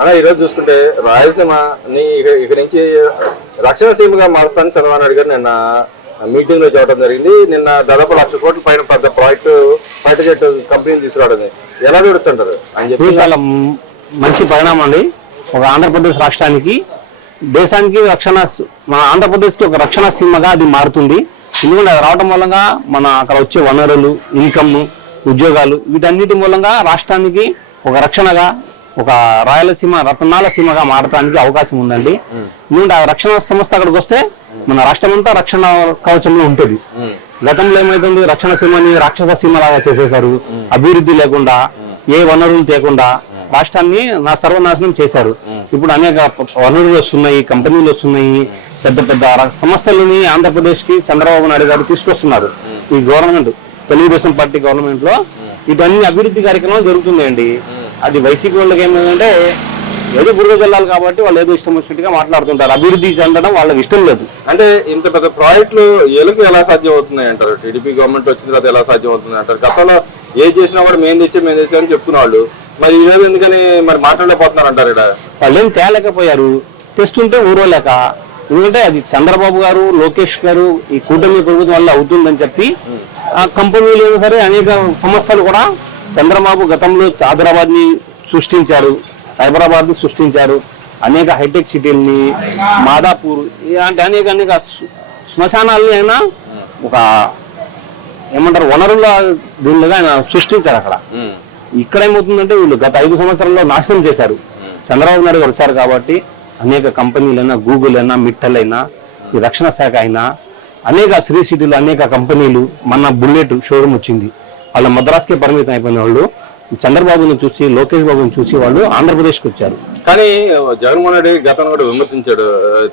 అలా ఈరోజు చూసుకుంటే రాయలసీమని ఇక్కడి నుంచి రక్షణ సీమగా మారుస్తానని చంద్రబాబు నాయుడు గారు నిన్న మీటింగ్ లో చెప్పడం జరిగింది. నిన్న దాదాపు 1,00,000 కోట్ల పైన పెద్ద ప్రాజెక్టు ఫైటర్ జెట్ కంపెనీలు తీసుకురావడం ఎలా చూడుతుంటారు అని చెప్పి చాలా మంచి పరిణామం అండి. ఒక ఆంధ్రప్రదేశ్ రాష్ట్రానికి దేశానికి రక్షణ, మన ఆంధ్రప్రదేశ్కి ఒక రక్షణ సీమగా అది మారుతుంది. ఎందుకంటే అది రావడం మూలంగా మన అక్కడ వచ్చే వనరులు, ఇన్కమ్, ఉద్యోగాలు వీటన్నిటి మూలంగా రాష్ట్రానికి ఒక రక్షణగా, ఒక రాయలసీమ రత్నాల సీమగా మారడానికి అవకాశం ఉందండి. ఎందుకంటే ఆ రక్షణ సంస్థ అక్కడికి వస్తే మన రాష్ట్రం అంతా రక్షణ కవచంలో ఉంటుంది. గతంలో ఏమైతుంది, రక్షణ సీమని రాక్షస సీమలాగా చేసేశారు. అభివృద్ధి లేకుండా, ఏ వనరులు తేకుండా రాష్ట్రాన్ని సర్వనాశనం చేశారు. ఇప్పుడు అనేక వనరులు వస్తున్నాయి, కంపెనీలు వస్తున్నాయి, పెద్ద పెద్ద సంస్థలని ఆంధ్రప్రదేశ్ కి చంద్రబాబు నాయుడు గారు తీసుకొస్తున్నారు. ఈ గవర్నమెంట్, తెలుగుదేశం పార్టీ గవర్నమెంట్ లో ఇవన్నీ అభివృద్ధి కార్యక్రమాలు జరుగుతున్నాయండి. అది వైసీపీ వాళ్ళకి ఏమైందంటే ఏదో బురద జల్లాలి కాబట్టి వాళ్ళు ఏదో ఇష్టం వచ్చినట్టుగా మాట్లాడుతుంటారు. అభివృద్ధి చెందడం వాళ్ళకి ఇష్టం లేదు. అంటే ఇంత పెద్ద ప్రాజెక్టులు ఎలుగు ఎలా సాధ్యం అవుతున్నాయి అంటారు? టీడీపీ గవర్నమెంట్ వచ్చిన తర్వాత ఎలా సాధ్యం అవుతుంది అంటారు? గతంలో ఏ చేసినా కూడా మేము తెచ్చామని చెప్పుకునేవాళ్ళు. మరి ఈ రోజు ఎందుకని మరి మాట్లాడలేకపోతున్నారు అంటారు? ఇక్కడ వాళ్ళు ఏం తేలేకపోయారు, తెస్తుంటే ఊరోలేక. ఎందుకంటే అది చంద్రబాబు గారు, లోకేష్ గారు ఈ కూటమి ప్రభుత్వం వల్ల అవుతుందని చెప్పి ఆ కంపెనీలు ఏదో సరే అనేక సంస్థలు కూడా చంద్రబాబు గతంలో హైదరాబాద్ ని సృష్టించారు, సైబరాబాద్ ని సృష్టించారు, అనేక హైటెక్ సిటీల్ని, మాదాపూర్ ఇలాంటి అనేక శ్మశానాలని అయినా ఒక ఏమంటారు వనరుల దీనిగా ఆయన సృష్టించారు. అక్కడ ఇక్కడ ఏమవుతుందంటే వీళ్ళు గత 5 సంవత్సరాల్లో నాశనం చేశారు. చంద్రబాబు నాయుడు గారు వచ్చారు కాబట్టి అనేక కంపెనీలైనా, గూగుల్ అయినా, మిట్టల్ అయినా, ఈ రక్షణ శాఖ అయినా, అనేక శ్రీ సిటీలు, అనేక కంపెనీలు, మన బుల్లెట్ షోరూమ్ వచ్చింది. వాళ్ళ మద్రాసుకే పరిమితం అయిపోయిన వాళ్ళు చంద్రబాబును చూసి, లోకేష్ బాబుని చూసి వాళ్ళు ఆంధ్రప్రదేశ్కి వచ్చారు. కానీ జగన్మోహన్ రెడ్డి గతంలో కూడా విమర్శించాడు.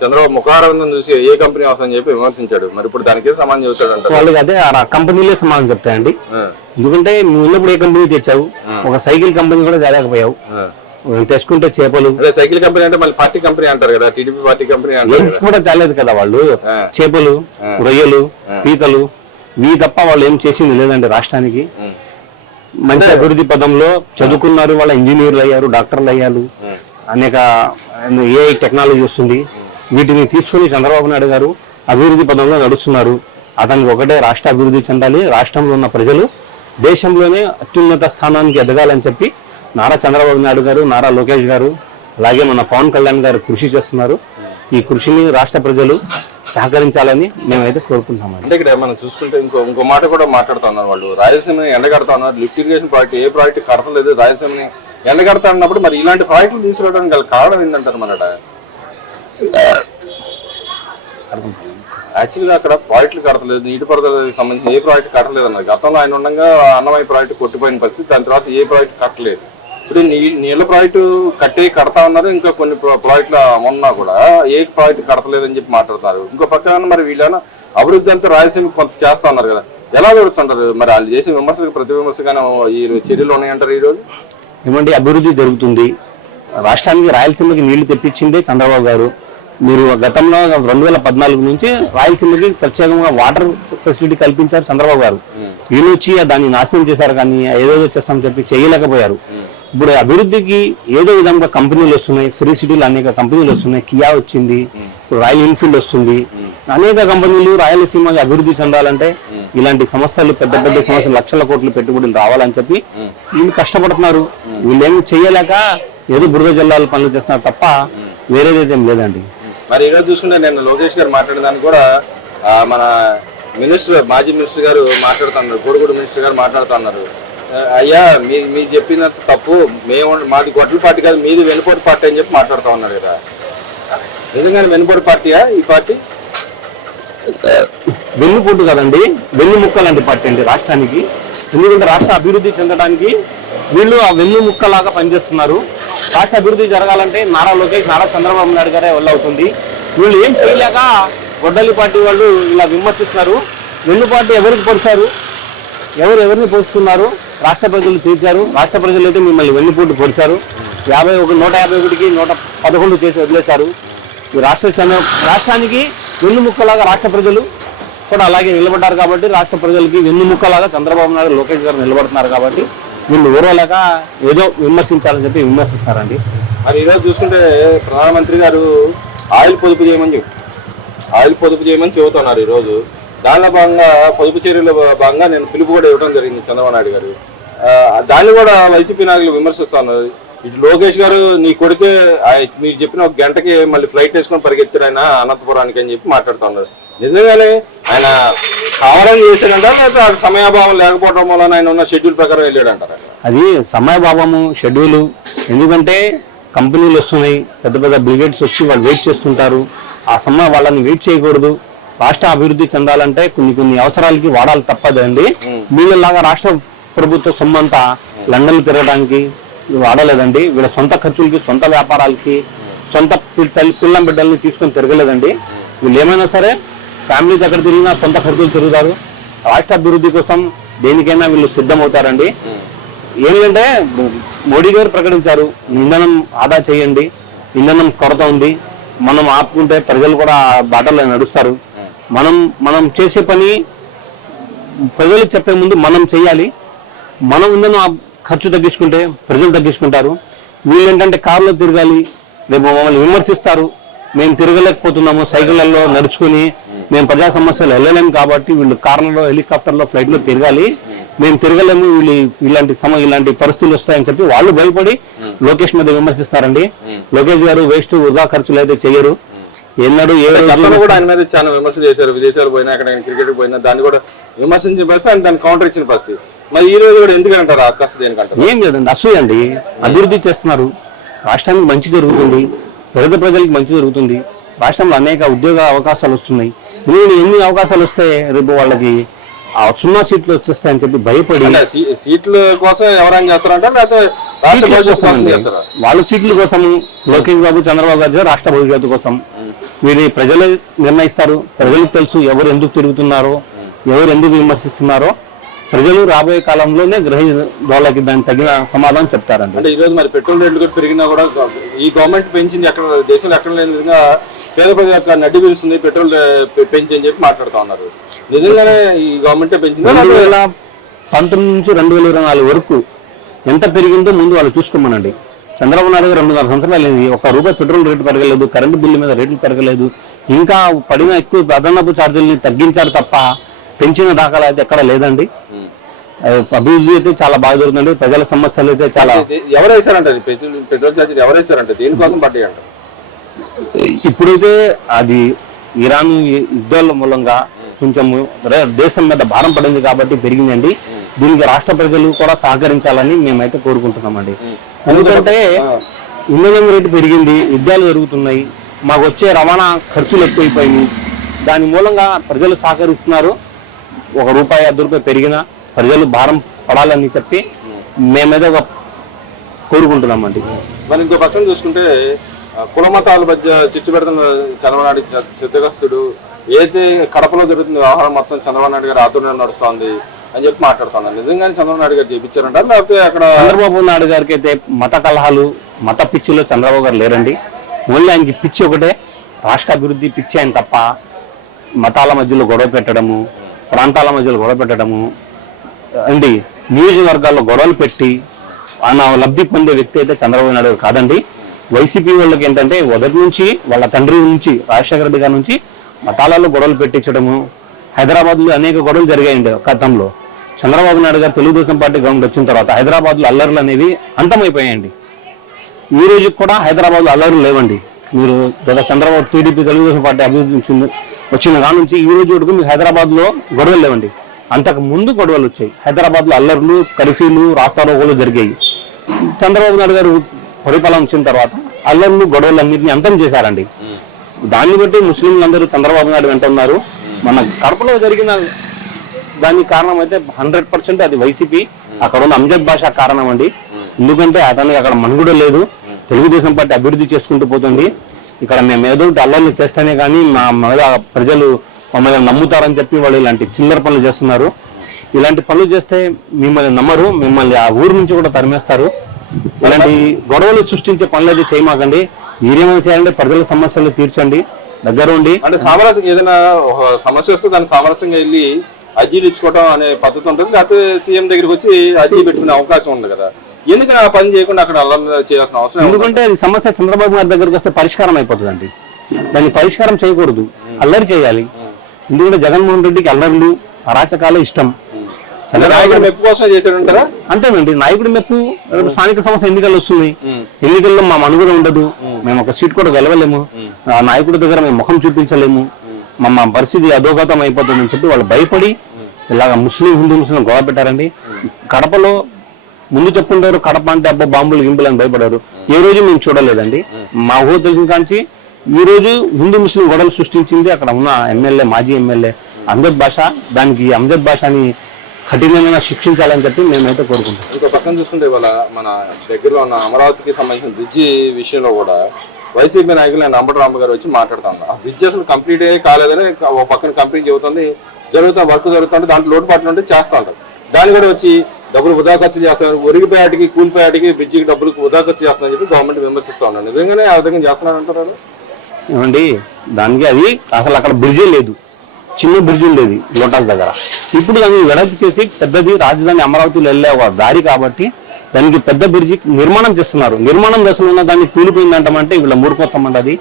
చంద్రబాబు ముఖారవిందం చూసి ఏ కంపెనీ వస్తుందని చెప్పి విమర్శించాడు. మరి ఇప్పుడు దానికే సమాధానం చెబుతాడు. వాళ్ళకి అదే ఆ కంపెనీలే సమాధానం చెప్తాయండి. ఎందుకంటే నువ్వు ఉన్నప్పుడు ఏ కంపెనీ తెచ్చావు? ఒక సైకిల్ కంపెనీ కూడా తేలేకపోయావు. తెచ్చుకుంటే చేపలు, సైకిల్ కంపెనీ అంటే మళ్ళీ పార్టీ కంపెనీ అంటారు కదా, టీడీపీ పార్టీ కంపెనీ కూడా తేలేదు కదా వాళ్ళు. చేపలు, రొయ్యలు, పీతలు ఇవి తప్ప వాళ్ళు ఏం చేసింది లేదండి. రాష్ట్రానికి మంచి అభివృద్ధి పదంలో చదువుకున్నారు, వాళ్ళ ఇంజనీర్లు అయ్యారు, డాక్టర్లు అయ్యారు, అనేక ఏఐ టెక్నాలజీ వస్తుంది. వీటిని తీసుకుని చంద్రబాబు నాయుడు గారు అభివృద్ధి పదంలో నడుస్తున్నారు. అతనికి ఒకటే రాష్ట్ర అభివృద్ధి చెందాలి, రాష్ట్రంలో ఉన్న ప్రజలు దేశంలోనే అత్యున్నత స్థానానికి ఎదగాలని చెప్పి నారా చంద్రబాబు నాయుడు గారు, నారా లోకేష్ గారు, అలాగే మన పవన్ కళ్యాణ్ గారు కృషి చేస్తున్నారు. ఈ కృషిని రాష్ట్ర ప్రజలు సహకరించాలని మేమైతే కోరుకుంటున్నాం. అంటే ఇక్కడ మనం చూసుకుంటే ఇంకో మాట కూడా మాట్లాడుతూ ఉన్నారు వాళ్ళు. రాయలసీమని ఎండగడతా ఉన్నారు, లిఫ్ట్ ఇరిగేషన్ ప్రాజెక్ట్ ఏ ప్రాజెక్ట్ కడతలేదు, రాయలసీమని ఎండగడతా అన్నప్పుడు మరి ఇలాంటి ప్రాజెక్టులు తీసుకురావడానికి గల కారణం ఏంటంటారు? మనట యాక్చువల్గా అక్కడ ప్రాజెక్టులు కడతలేదు, నీటిపారుదలకి సంబంధించి ఏ ప్రాజెక్ట్ కట్టలేదు అన్నారు. గతంలో ఆయన ఉండగా అన్నమయ్య ప్రాజెక్టు కొట్టిపోయిన పరిస్థితి, దాని తర్వాత ఏ ప్రాజెక్ట్ కట్టలేదు. ఇప్పుడు నీళ్ళ ప్రాజెక్టు కడతా ఉన్నారు, ఇంకా కొన్ని ప్రాజెక్టులు ఉన్నా కూడా ఏ ప్రాజెక్టు కడతలేదని చెప్పి మాట్లాడుతున్నారు. ఇంకో పక్కన మరి వీళ్ళైనా అభివృద్ధి అంతా రాయలసీమ కొంత చేస్తా ఉన్నారు కదా, ఎలా జరుగుతుంటారు? మరి వాళ్ళు చేసే విమర్శలకు ప్రతి విమర్శగానే ఈ చర్యలు ఉన్నాయంటారు. ఈ రోజు ఏమంటే అభివృద్ధి జరుగుతుంది. రాష్ట్రానికి రాయలసీమకి నీళ్లు తెప్పించిందే చంద్రబాబు గారు. మీరు గతంలో 2014 నుంచి రాయలసీమకి ప్రత్యేకంగా వాటర్ ఫెసిలిటీ కల్పించారు చంద్రబాబు గారు. వీళ్ళు వచ్చి దాన్ని నాశనం చేశారు, కానీ ఏదో చేస్తామని చెప్పి చేయలేకపోయారు. ఇప్పుడు అభివృద్ధికి ఏదో విధంగా కంపెనీలు వస్తున్నాయి, శ్రీ సిటీలు అనేక కంపెనీలు వస్తున్నాయి, కియా వచ్చింది, రాయల్ ఎన్ఫీల్డ్ వస్తుంది, అనేక కంపెనీలు రాయలసీమకి అభివృద్ధి చెందాలంటే ఇలాంటి సంస్థలు, పెద్ద పెద్ద సంస్థలు, లక్షల కోట్ల పెట్టుబడులు రావాలని చెప్పి వీళ్ళు కష్టపడుతున్నారు. వీళ్ళు ఏమి చేయలేక ఏదో బురద జల్లాలు పనులు చేస్తున్నారు తప్ప వేరేదైతే లేదండి. మరి ఈరోజు చూసుకుంటే నేను లోకేష్ గారు మాట్లాడడానికి కూడా మన మాజీ మినిస్టర్ గారు మాట్లాడుతున్నారు, కోడిగూడు మినిస్టర్ గారు మాట్లాడుతున్నారు. అయ్యా మీరు చెప్పిన తప్పు, మాది గొడ్డల పార్టీ కాదు, మీది వెనుపోటు పార్టీ అని చెప్పి మాట్లాడుతూ ఉన్నారు కదా. నిజంగానే వెనుపోటు పార్టీయా ఈ పార్టీ? వెన్నుపోటు కదండి, వెన్ను ముక్కలాంటి పార్టీ అండి రాష్ట్రానికి. ఎందుకంటే రాష్ట్ర అభివృద్ధి చెందడానికి వీళ్ళు ఆ వెన్ను ముక్కలాగా పనిచేస్తున్నారు. రాష్ట్ర అభివృద్ధి జరగాలంటే నారా లోకేష్, నారా చంద్రబాబు నాయుడు గారే వల్ల అవుతుంది. వీళ్ళు ఏం చేయలేక గొడ్డలి పార్టీ వాళ్ళు ఇలా విమర్శిస్తున్నారు. వెన్ను పార్టీ ఎవరికి పొడిచారు, ఎవరిని పోస్తున్నారు? రాష్ట్ర ప్రజలు తీర్చారు. రాష్ట్ర ప్రజలు అయితే మిమ్మల్ని వెన్నుపోటు పొడిచారు. 151కి 111 చేసి వదిలేశారు. ఈ రాష్ట్రానికి వెన్నుముక్కలాగా రాష్ట్ర ప్రజలు కూడా అలాగే నిలబడ్డారు కాబట్టి, రాష్ట్ర ప్రజలకి వెన్నుముక్కలాగా చంద్రబాబు నాయుడు, లోకేష్ గారు నిలబడుతున్నారు కాబట్టి వీళ్ళు ఓరలేక ఏదో విమర్శించాలని చెప్పి విమర్శిస్తారండి. మరి ఈరోజు చూసుకుంటే ప్రధానమంత్రి గారు ఆయిల్ పొదుపు చేయమని చెబుతున్నారు ఈరోజు. దానిలో భాగంగా పొదుపు చర్యల భాగంగా నేను పిలుపు కూడా ఇవ్వడం జరిగింది చంద్రబాబు నాయుడు గారు. దాన్ని కూడా వైసీపీ నాయకులు విమర్శిస్తున్నారు. ఇటు లోకేష్ గారు నీ కొడుకే మీరు చెప్పిన ఒక గంటకి మళ్ళీ ఫ్లైట్ వేసుకొని పరిగెత్తారు ఆయన అనంతపురానికి అని చెప్పి మాట్లాడుతున్నారు. నిజంగానే ఆయన కావాలని చేశాడంటారా లేకపోతే సమయాభావం లేకపోవడం వల్ల ఆయన ఉన్న షెడ్యూల్ ప్రకారం వెళ్ళాడంటారా? అది సమయభావము, షెడ్యూలు. ఎందుకంటే కంపెనీలు వస్తున్నాయి, పెద్ద పెద్ద బ్రిగేడ్స్ వచ్చి వాళ్ళు వెయిట్ చేస్తుంటారు. ఆ సమయం వాళ్ళని వెయిట్ చేయకూడదు. రాష్ట్ర అభివృద్ధి చెందాలంటే కొన్ని అవసరాలకి వాడాలి తప్పదండి. వీళ్ళలాగా రాష్ట్ర ప్రభుత్వ సొమ్మంతా లండన్ తిరగడానికి వాడలేదండి. వీళ్ళ సొంత ఖర్చులకి, సొంత వ్యాపారాలకి, సొంత పిల్లం బిడ్డల్ని తీసుకొని తిరగలేదండి. వీళ్ళు ఏమైనా సరే ఫ్యామిలీస్ ఎక్కడ తిరిగినా సొంత ఖర్చులు తిరుగుతారు. రాష్ట్ర అభివృద్ధి కోసం దేనికైనా వీళ్ళు సిద్ధమవుతారండి. ఏంటంటే మోడీ గారు ప్రకటించారు, ఇంధనం ఆదా చేయండి, ఇంధనం కొరత ఉంది, మనం ఆపుకుంటే ప్రజలు కూడా బాటలో నడుస్తారు. మనం చేసే పని ప్రజలకు చెప్పే ముందు మనం చేయాలి. మనం ఇంధనం ఖర్చు తగ్గించుకుంటే ప్రజలు తగ్గించుకుంటారు. వీళ్ళు ఏంటంటే కారులో తిరగాలి, రేపు మమ్మల్ని విమర్శిస్తారు, మేము తిరగలేకపోతున్నాము, సైకిళ్లలో నడుచుకుని మేము ప్రజా సమస్యలు వెళ్ళలేము కాబట్టి వీళ్ళు కార్లలో, హెలికాప్టర్లో, ఫ్లైట్లో తిరగాలి, మేము తిరగలేము, ఇలాంటి పరిస్థితులు వస్తాయని చెప్పి వాళ్ళు భయపడి లోకేష్ మీద విమర్శిస్తారండి. లోకేష్ గారు వేస్ట్ వృధా ఖర్చులు అయితే చెయ్యరు. ఎన్నడూ కూడా ఆయన మీద చాలా విమర్శ చేశారు. విదేశాలు పోయినా, అక్కడ క్రికెట్ పోయినా దాన్ని కూడా విమర్శించిన పరిస్థితి, ఆయన దాన్ని కౌంటర్ ఇచ్చిన పరిస్థితి. మరి ఈ రోజు కూడా ఎందుకంటారు అక్కసు దేనికంటారు? ఏం లేదండి, అసూయ అండి. అభివృద్ధి చేస్తున్నారు, రాష్ట్రానికి మంచి జరుగుతుంది, పేద ప్రజలకు మంచి జరుగుతుంది, రాష్ట్రంలో అనేక ఉద్యోగ అవకాశాలు వస్తున్నాయి. ఎన్ని అవకాశాలు వస్తే రేపు వాళ్ళకి 0 సీట్లు వచ్చేస్తాయని చెప్పి భయపడి సీట్ల కోసం ఎవరైనా చేస్తారంటే వాళ్ళ సీట్ల కోసం లోకేష్ బాబు, చంద్రబాబు గారు రాష్ట్ర భవిష్యత్తు కోసం వీరి ప్రజలే నిర్ణయిస్తారు. ప్రజలకు తెలుసు ఎవరు ఎందుకు తిరుగుతున్నారో, ఎవరు ఎందుకు విమర్శిస్తున్నారో. ప్రజలు రాబోయే కాలంలోనే వాళ్ళకి దానికి తగిన సమాధానం చెప్తారండి. అంటే ఈ రోజు మరి పెట్రోల్ రేట్లు కూడా పెరిగినా కూడా ఈ గవర్నమెంట్ పెంచింది ఎక్కడ దేశంలో ఎక్కడ లేని విధంగా పేద ప్రజల యొక్క నడ్డి పిలుస్తుంది, పెట్రోల్ పెంచి అని చెప్పి మాట్లాడుతూ ఉన్నారు. నిజంగానే ఈ గవర్నమెంటే పెంచింది. 2019 నుంచి 2024 వరకు ఎంత పెరిగిందో ముందు వాళ్ళు చూసుకోమనండి. చంద్రబాబు నాయుడు గారు 2.5 సంవత్సరాలు ₹1 పెట్రోల్ రేటు పెరగలేదు, కరెంటు బిల్లు మీద రేట్లు పెరగలేదు, ఇంకా పడిన ఎక్కువ అదనపు ఛార్జీలని తగ్గించారు తప్ప పెంచిన దాఖలా అయితే ఎక్కడ లేదండి. అభివృద్ధి అయితే చాలా బాగా జరుగుతుంది. ప్రజల సమస్యలు అయితే చాలా. ఎవరు వేశారంటే పెట్రోల్ ఛార్జీలు ఎవరు వేశారంటే దేనికోసం పడ్డాయి అంటారు? ఇప్పుడైతే అది ఇరాన్ యుద్ధాల మూలంగా కొంచెం దేశం మీద భారం పడింది కాబట్టి పెరిగిందండి. దీనికి రాష్ట్ర ప్రజలు కూడా సహకరించాలని మేమైతే కోరుకుంటున్నామండి. ఎందుకంటే ఇంధనం రేటు పెరిగింది, యుద్ధాలు జరుగుతున్నాయి, మాకు వచ్చే రవాణా ఖర్చులు ఎక్కువైపోయినాయి. దాని మూలంగా ప్రజలు సహకరిస్తున్నారు. ₹1, ₹2 పెరిగినా ప్రజలు భారం పడాలని చెప్పి మేమైతే కోరుకుంటున్నామండి. మరి ఇంకో పక్కన చూసుకుంటే కుల మతాల మధ్య చిచ్చు పెడుతున్న చంద్రబాబు నాయుడు సిద్ధగస్తుడు. ఏదైతే కడపలో జరుగుతుంది వ్యవహారం మొత్తం చంద్రబాబు నాయుడు గారు ఆధ్వర్యంలో నడుస్తుంది అని చెప్పి మాట్లాడుతున్నారు. నిజంగానే చంద్రబాబు నాయుడు గారు చేయించారంటారు లేకపోతే అక్కడ? చంద్రబాబు నాయుడు గారికి అయితే మత కలహాలు, మత పిచ్చిలో చంద్రబాబు గారు లేరండి. ఓన్లీ ఆయనకి పిచ్చి ఒకటే, రాష్ట్ర అభివృద్ధి పిచ్చి ఆయన తప్ప మతాల మధ్యలో గొడవ పెట్టడము, ప్రాంతాల మధ్యలో గొడవ పెట్టడము అండి, నియోజకవర్గాల్లో గొడవలు పెట్టి ఆయన లబ్ధి పొందే వ్యక్తి అయితే చంద్రబాబు నాయుడు గారు కాదండి. వైసీపీ వాళ్ళకి ఏంటంటే మొదటి నుంచి వాళ్ళ తండ్రి నుంచి రాజశేఖర రెడ్డి గారి నుంచి మతాలలో గొడవలు పెట్టించడము. హైదరాబాద్లో అనేక గొడవలు జరిగాయండి గతంలో. చంద్రబాబు నాయుడు గారు తెలుగుదేశం పార్టీ గవర్నమెంట్ వచ్చిన తర్వాత హైదరాబాద్లో అల్లర్లు అనేవి అంతమైపోయాయండి. ఈ రోజు కూడా హైదరాబాద్లో అల్లర్లు లేవండి. మీరు గత చంద్రబాబు టీడీపీ తెలుగుదేశం పార్టీ అభివృద్ధి వచ్చిన కాడ నుంచి ఈ రోజు వరకు మీకు హైదరాబాద్లో గొడవలు లేవండి. అంతకు ముందు గొడవలు వచ్చాయి. హైదరాబాద్లో అల్లర్లు, కర్ఫ్యూలు, రాస్తారోకోలు జరిగాయి. చంద్రబాబు నాయుడు గారు పరిపాలన వచ్చిన తర్వాత అల్లర్లు, గొడవలు అన్నింటినీ అంతం చేశారండి. దాన్ని బట్టి ముస్లింలందరూ చంద్రబాబు నాయుడు వెంట ఉన్నారు. మన కడపలో జరిగిన దానికి కారణం అయితే 100% అది వైసీపీ, అక్కడ ఉన్న అంజద్ బాషా కారణం అండి. ఎందుకంటే అతనికి అక్కడ మనుగడ లేదు. తెలుగుదేశం పార్టీ అభివృద్ధి చేసుకుంటూ పోతుంది. ఇక్కడ మేము ఏదో అల్లర్లు చేస్తేనే కానీ మా మీద ప్రజలు మమ్మల్ని నమ్ముతారని చెప్పి వాళ్ళు ఇలాంటి చిల్లర పనులు చేస్తున్నారు. ఇలాంటి పనులు చేస్తే మిమ్మల్ని నమ్మరు, మిమ్మల్ని ఆ ఊరు నుంచి కూడా తరిమేస్తారు. ఇలాంటి గొడవలు సృష్టించే పనులు అయితే చేయమాకండి. మీరేమైనా చేయాలంటే ప్రజల సమస్యలు తీర్చండి, దగ్గర ఉండి. అంటే సామరస్యంగా ఏదైనా సమస్య వస్తే దాన్ని సామరస్యంగా వెళ్ళి అర్జీలు ఇచ్చుకోవడం అనే పద్ధతి ఉంటుంది, లేకపోతే సీఎం దగ్గరికి వచ్చి అర్జీ పెట్టుకునే అవకాశం ఉంది కదా. ఎందుకు ఆ పని చేయకుండా అక్కడ అల్లరి చేయాల్సిన అవసరం ఏముంది? ఎందుకంటే అది సమస్య చంద్రబాబు గారి దగ్గరికి వస్తే పరిష్కారం అయిపోతుందండి. దాన్ని పరిష్కారం చేయకూడదు, అల్లరి చేయాలి. ఎందుకంటే జగన్మోహన్ రెడ్డికి అల్లర్లు అరాచకాలు ఇష్టం. నాయకుడు మెప్పు కోసం చేశాడంటారా? అంతేనండి, నాయకుడి మెప్పు. స్థానిక సంస్థ ఎన్నికలు వస్తుంది, ఎన్నికల్లో మా మనుగడ ఉండదు, మేము ఒక సీట్ కూడా గెలవలేము, ఆ నాయకుడి దగ్గర మేము ముఖం చూపించలేము, మా పరిస్థితి అధోగతం అయిపోతుందని చెప్పి వాళ్ళు భయపడి ఇలాగ హిందూ ముస్లిం గొడవ పెట్టారండి. కడపలో ముందు చెప్పుకుంటారు కడప అంటే అబ్బా బాంబులు గింపులు అని భయపడారు. ఏ రోజు మేము చూడలేదండి. మా ఊహ తెలిసిన కాంచి ఈ రోజు హిందూ ముస్లిం గొడవలు సృష్టించింది అక్కడ ఉన్న ఎమ్మెల్యే, మాజీ ఎమ్మెల్యే అమ్జద్ బాషా. దానికి అమ్జద్ బాషాని కఠినంగా శిక్షించాలని చెప్పి మేమైతే కోరుకుంటాం. ఇంకో పక్కన చూసుకుంటే ఇవాళ మన దగ్గరలో ఉన్న అమరావతికి సంబంధించిన బ్రిడ్జి విషయంలో కూడా వైసీపీ నాయకులు నేను అంబటరాంబ గారు వచ్చి మాట్లాడుతాను. ఆ బ్రిడ్జ్ అసలు కంప్లీట్ కాలేదని ఒక పక్కన కంప్లీట్ చెబుతుంది, వర్క్ జరుగుతుంది, దాంట్లో లోటుపాట్లు ఉంటే చేస్తూ ఉంటారు. దాన్ని కూడా వచ్చి డబ్బులు వృధా ఖర్చు చేస్తున్నారు, ఒరిగిపోయాటికి కూలిపోయాటికి బ్రిడ్జికి డబ్బులు వృధా ఖర్చు చేస్తున్నారని చెప్పి గవర్నమెంట్ విమర్శిస్తూ ఉన్నారు. నిజంగానే ఆ విధంగా చేస్తున్నారంటారు ఏమండి? దానికి అది అసలు అక్కడ బ్రిడ్జే లేదు, చిన్న బ్రిడ్జ్ ఉండేది లోటాస్ దగ్గర. ఇప్పుడు దాన్ని వెడల్పు చేసి పెద్దది రాజధాని అమరావతిలో వెళ్ళే ఒక దారి కాబట్టి దానికి పెద్ద బ్రిడ్జి నిర్మాణం చేస్తున్నారు. నిర్మాణం దశలో ఉన్న దాన్ని కూలిపోయిందంటామంటే వీళ్ళ మూర్ఖత్వం అండి. అది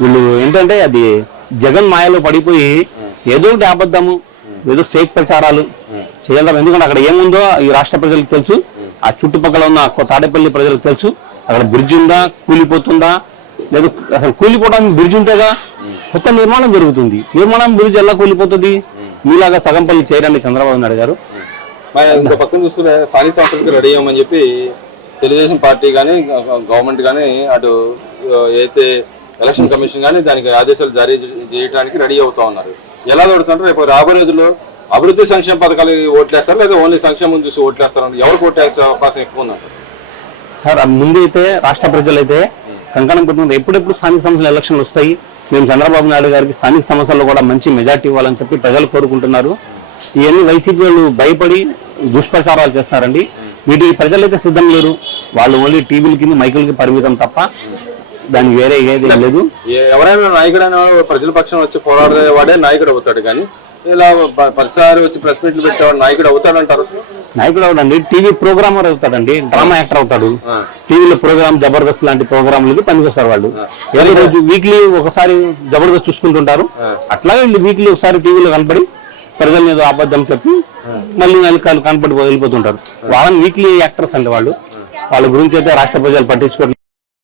వీళ్ళు ఏంటంటే అది జగన్ మాయలో పడిపోయి ఏదో ఒకటి అబద్ధము, ఏదో ఫేక్ ప్రచారాలు చేయడం. ఎందుకంటే అక్కడ ఏముందో ఈ రాష్ట్ర ప్రజలకు తెలుసు, ఆ చుట్టుపక్కల ఉన్న తాడేపల్లి ప్రజలకు తెలుసు. అక్కడ బ్రిడ్జ్ ఉందా, కూలిపోతుందా, లేదు అసలు కూలిపోవడానికి బ్రిడ్జ్ ఉంటేగా కొత్త నిర్మాణం జరుగుతుంది. నిర్మాణం బ్రిడ్జ్ ఎలా కూలిపోతుంది? మీలాగా సగం పల్లి చేయరండి చంద్రబాబు నాయుడు గారు. ఇంకో పక్కన చూసుకునే స్థానిక సంస్థలకు రెడీ అయ్యామని చెప్పి తెలుగుదేశం పార్టీ కానీ గవర్నమెంట్ కానీ అటు అయితే ఎలక్షన్ కమిషన్ కానీ దానికి ఆదేశాలు జారీ చేయడానికి రెడీ అవుతా ఉన్నారు. ఎలా దొరుకుతుంటారు? రేపు రాబోయే రోజుల్లో అభివృద్ధి సంక్షేమ పథకాలు ఓట్లేస్తారు, లేదా ఓన్లీ సంక్షేమం చూసి ఓట్లేస్తారు? ఎవరికి ఓట్లేసే అవకాశం ఎక్కువ ఉందంట సార్? ముందు అయితే రాష్ట్ర ప్రజలైతే కంకణం పెట్టుకుంటారు, ఎప్పుడెప్పుడు స్థానిక సంస్థల ఎలక్షన్లు వస్తాయి, మేము చంద్రబాబు నాయుడు గారికి స్థానిక సంస్థల్లో కూడా మంచి మెజార్టీ ఇవ్వాలని చెప్పి ప్రజలు కోరుకుంటున్నారు. ఇవన్నీ వైసీపీ వాళ్ళు భయపడి దుష్ప్రచారాలు చేస్తున్నారండి. వీటికి ప్రజలైతే సిద్ధం లేరు. వాళ్ళు ఓన్లీ టీవీలకి మైకులకి పరిమితం తప్ప దానికి వేరే ఏది లేదు. ఎవరైనా నాయకుడైనా ప్రజల పక్షం వచ్చి పోరాడేవాడే నాయకుడు అవుతాడు, కానీ ఇలా ప్రతిసారి వచ్చి ప్రెస్ మీట్లు పెట్టేవాడు నాయకుడు అవుతాడంటారు? నాయకుడు అవడండి, టీవీ ప్రోగ్రామర్ అవుతాడండి, డ్రామా యాక్టర్ అవుతాడు. టీవీలో ప్రోగ్రామ్ జబర్దస్త్ లాంటి ప్రోగ్రాంలకి పనికొస్తారు వాళ్ళు. ఏదో రోజు వీక్లీ ఒకసారి జబర్దస్త్ చూసుకుంటుంటారు, అట్లాగే వీళ్ళు వీక్లీ ఒకసారి టీవీలో కనపడి ప్రజల మీద అబద్ధం చెప్పి మళ్ళీ కనపడి వెళ్ళిపోతుంటారు. వాళ్ళని వీక్లీ యాక్టర్స్ అంటే వాళ్ళు. వాళ్ళ గురించి అయితే రాష్ట్ర ప్రజలు పట్టించుకోవట్లేదు.